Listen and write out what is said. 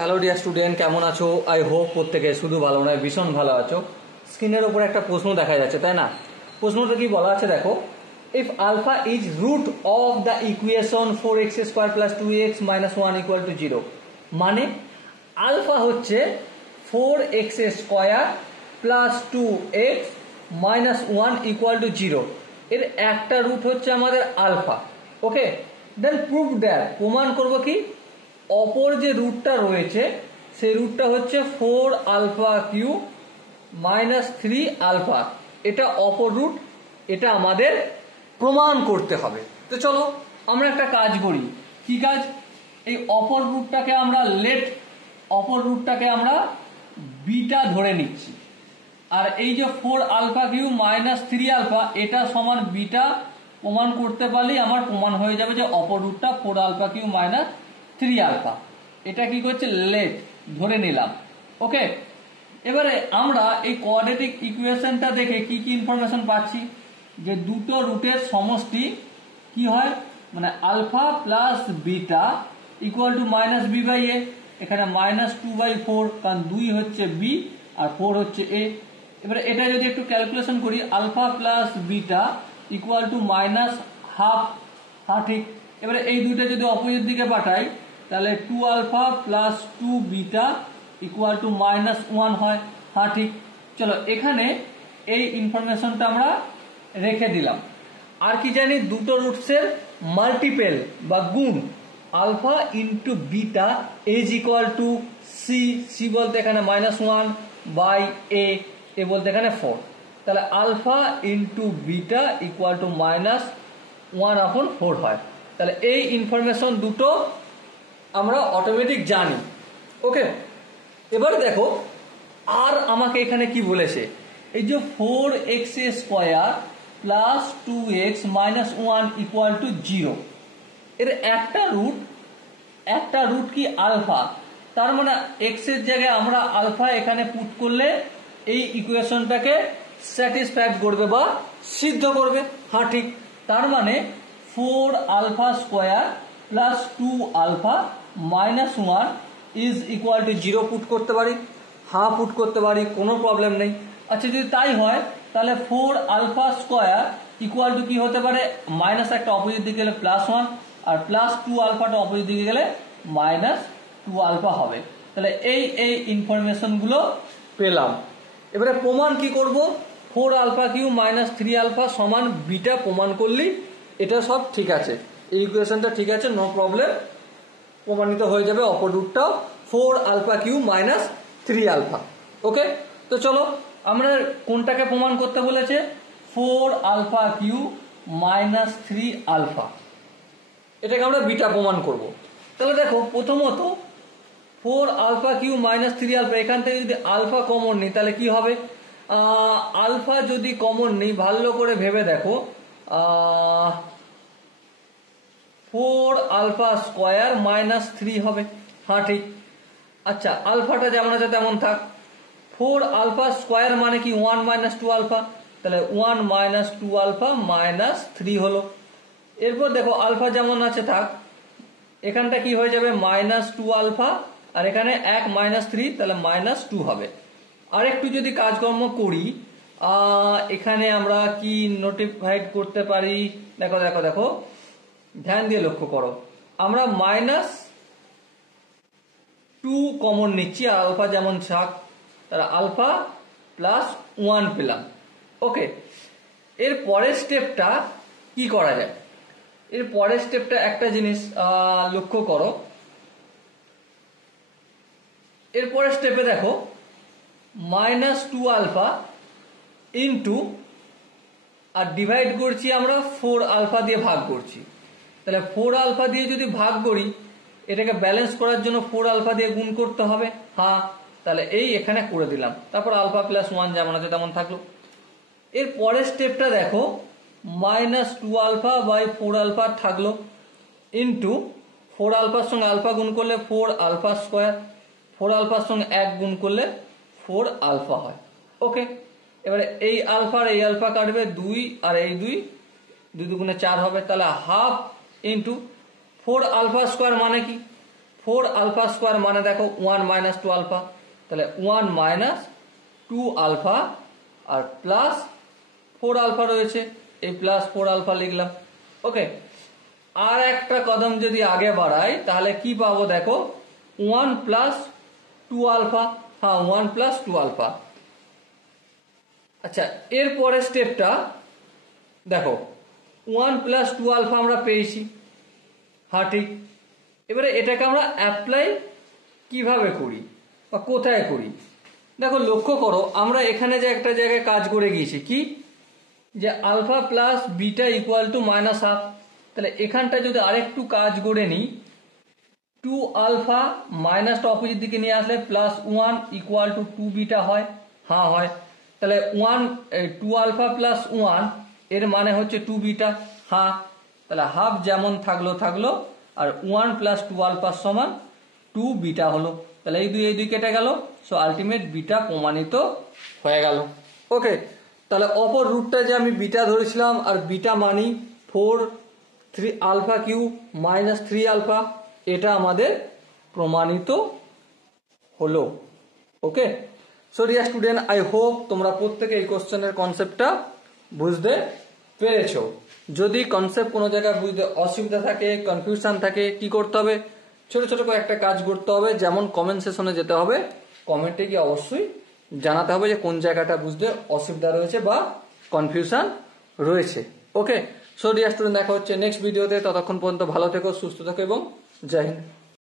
Hello dear student, কেমন আছো? I hope প্রত্যেকে শুধু ভালো নয় ভীষণ ভালো আছো। স্ক্রিনের ওপর একটা প্রশ্ন দেখা যাচ্ছে, তাই না? প্রশ্নটা কি বলা আছে দেখো, if alpha is root of the equation 4x² + 2x - 1 = 0, মানে আলফা হচ্ছে 4x² + 2x - 1 = 0, এর একটা রুট হচ্ছে আমাদের alpha. Okay, then prove that, প্রমাণ করব কি অপর যে রুটটা রয়েছে সেই রুটটা হচ্ছে 4α³ - 3α, এটা অপর রুট, এটা আমাদের প্রমাণ করতে হবে। তো চলো আমরা একটা কাজ করি। কি কাজ? এই অপর রুটটাকে আমরা বিটা ধরে নিচ্ছি, আর এই যে 4α³ - 3α এটা সমান বিটা প্রমাণ করতে পারলেই আমার প্রমাণ হয়ে যাবে যে অপর রুটটা 4α³ - 3α। এটা কি করছে, লেট ধরে নিলাম। ওকে, এবারে আমরা এই কোয়াড্রেটিক ইকুয়েশনটা দেখে কি কি ইনফরমেশন পাচ্ছি, যে দুটো রুটের সমষ্টি কি হয়, মানে alpha plus beta equal to -b/a, এখানে -2/4, কারণ 2 হচ্ছে বি আর 4 হচ্ছে এ। এবারে এটা যদি একটু ক্যালকুলেশন করি, alpha plus beta equal to -½ হ্যাঁ ঠিক। এবারে এই দুইটা যদি অপোজিট দিকে পাঠাই তাহলে 2α + 2β ইকুয়াল টু -1 হয়। হ্যাঁ ঠিক। চলো এখানে এই ইনফরমেশনটা আমরা রেখে দিলাম। আর কি জানি, দুটো রুটসের মাল্টিপেল বা গুণ alpha into beta is equal to C. C বলতে এখানে -1/a, এ বলতে এখানে 4, তাহলে alpha into beta equal to -1/4 হয়। তাহলে এই ইনফরমেশন দুটো আমরা অটোমেটিক জানি। ওকে, এবার দেখো আর আমাকে এখানে কি বলেছে, এই যে 4x² + 2x - 1 = 0, এর একটা রুট কি আলফা, তার মানে এক্স এর জায়গায় আমরা আলফা এখানে পুট করলে এই ইকুয়েশনটাকে স্যাটিসফাইড করবে বা সিদ্ধ করবে। হ্যাঁ ঠিক, তার মানে 4α² + 2α - 1 = 0 পুট করতে পারি। হ্যাঁ পুট করতে পারি, কোনো প্রবলেম নেই। আচ্ছা যদি তাই হয় তাহলে 4α² ইকুয়াল টু কি হতে পারে, মাইনাস একটা অপোজিট দিকে গেলে +1, আর +2αটা অপোজিট দিকে গেলে -2α হবে। তাহলে এই ইনফরমেশন গুলো পেলাম। এবারে প্রমাণ কি করব, 4α³ - 3α সমান বিটা প্রমাণ করলেই এটা সব ঠিক আছে, এই ইকুয়েশনটা ঠিক আছে, নো প্রবলেম, প্রমাণিত হয়ে যাবে অপর রুটটাও 4α³ - 3α। ওকে, তো চলো আমরা কোনটাকে প্রমাণ করতে বলেছে, 4α³ - 3α, এটাকে আমরা বিটা প্রমাণ করব। তাহলে দেখো প্রথমত 4α³ - 3α, এখান থেকে যদি আলফা কমন নিই তাহলে কি হবে, আলফা যদি কমন নিই ভালো করে ভেবে দেখো, 4α² - 3 হবে। হ্যাঁ ঠিক। আচ্ছা আলফাটা যেমন আছে তেমন থাক, 4α² মানে কি 1 - 2α, তাহলে 1 - 2α - 3 হলো। এরপর দেখো আলফা যেমন আছে থাক, এখানটা কি হয়ে যাবে -2α, আর এখানে 1 - 3, তাহলে -2 হবে। আর একটু যদি কাজকর্ম করি, এখানে আমরা কি নোটিফাইড করতে পারি, দেখো দেখো দেখো ধ্যান দিয়ে লক্ষ্য করো, আমরা -2 কমন নিচ্ছি আর আলফা যেমন থাক, তাহলে আলফা +1 পেলাম। ওকে, এর পরের স্টেপটা কি করা যায়, এর পরের স্টেপটা একটা জিনিস লক্ষ্য করো, এর পরের স্টেপে দেখো -2α ইন্টু, আর ডিভাইড করছি আমরা 4α দিয়ে ভাগ করছি, তাহলে 4α দিয়ে যদি ভাগ করি এটাকে ব্যালেন্স করার জন্য 4α দিয়ে গুণ করতে হবে। হ্যাঁ, তাহলে এই এখানে করে দিলাম, তারপর আলফা +1 যেমন আছে তেমন থাকলো। এর পরের স্টেপটা দেখো -2α/4α থাকলো ইন্টু 4αর সঙ্গে আলফা গুণ করলে 4α², 4αর সঙ্গে 1 গুণ করলে 4α হয়। ওকে, এবারে এই আলফা আর এই আলফা কাটবে, 2 আর এই 2, 2 × 2 = 4 হবে, তাহলে ½ ইন্টু 4α² মানে কি 4 আলফা স্কোয়ার মানে দেখো 1 মাইনাস 2 আলফা, তাহলে 1 মাইনাস 2 আলফা আর প্লাস 4 আলফা রয়েছে, এই প্লাস 4 আলফা লিখলাম। ওকে, আর একটা কদম যদি আগে বাড়াই তাহলে কি পাবো দেখো 1 প্লাস 2 আলফা, হ্যাঁ 1 প্লাস 2 আলফা। আচ্ছা, এরপরের স্টেপটা দেখো 1 প্লাস 2 আলফা আমরা পেয়েছি, হ্যাঁ ঠিক। এবারে এটাকে আমরা অ্যাপ্লাই কিভাবে করি বা কোথায় করি? দেখো লক্ষ্য করো, আমরা এখানে যে একটা জায়গায় কাজ করে গিয়েছি কি, যে alpha plus beta equal to minus half. তাহলে এখানটা যদি আরেকটু কাজ করে নিই, 2 আলফা মাইনাসটা অপোজিট দিকে নিয়ে আসলে প্লাস 1 ইকুয়াল টু 2 বিটা হয়, হ্যাঁ হয়। তাহলে 2 আলফা প্লাস 1 এর মানে হচ্ছে 2 বিটা, হ্যাঁ। তাহলে হাফ যেমন থাকলো আর 1 প্লাস 2 আলফা সমান 2 বিটা হলো। তাহলে এই দুই কেটে গেল, সো আলটিমেট বিটা প্রমাণিত হয়ে গেল। ওকে, তাহলে অপর রুটটা যে আমি বিটা ধরেছিলাম আর বিটা মানি 3 আলফা কিউ মাইনাস 3 আলফা, এটা আমাদের প্রমাণিত হলো। Okay, so dear student, I hope তোমরা প্রত্যেকে এই কোশ্চেনের কনসেপ্টটা বুঝতে পেরেছো। যদি কনসেপ্ট কোনো জায়গায় বুঝতে অসুবিধা থাকে, কনফিউশন থাকে, কি করতে হবে? ছোট ছোট কয়েকটা কাজ করতে হবে, যেমন কমেন্ট সেশনে যেতে হবে, কমেন্টে গিয়ে অবশ্যই জানাতে হবে যে কোন জায়গাটা বুঝতে অসুবিধা রয়েছে বা কনফিউশন রয়েছে। ওকে, সো ডিয়ার স্টুডেন্ট, দেখা হচ্ছে নেক্সট ভিডিওতে। ততক্ষণ পর্যন্ত ভালো থেকো, সুস্থ থেকো এবং জয় হিন্দ।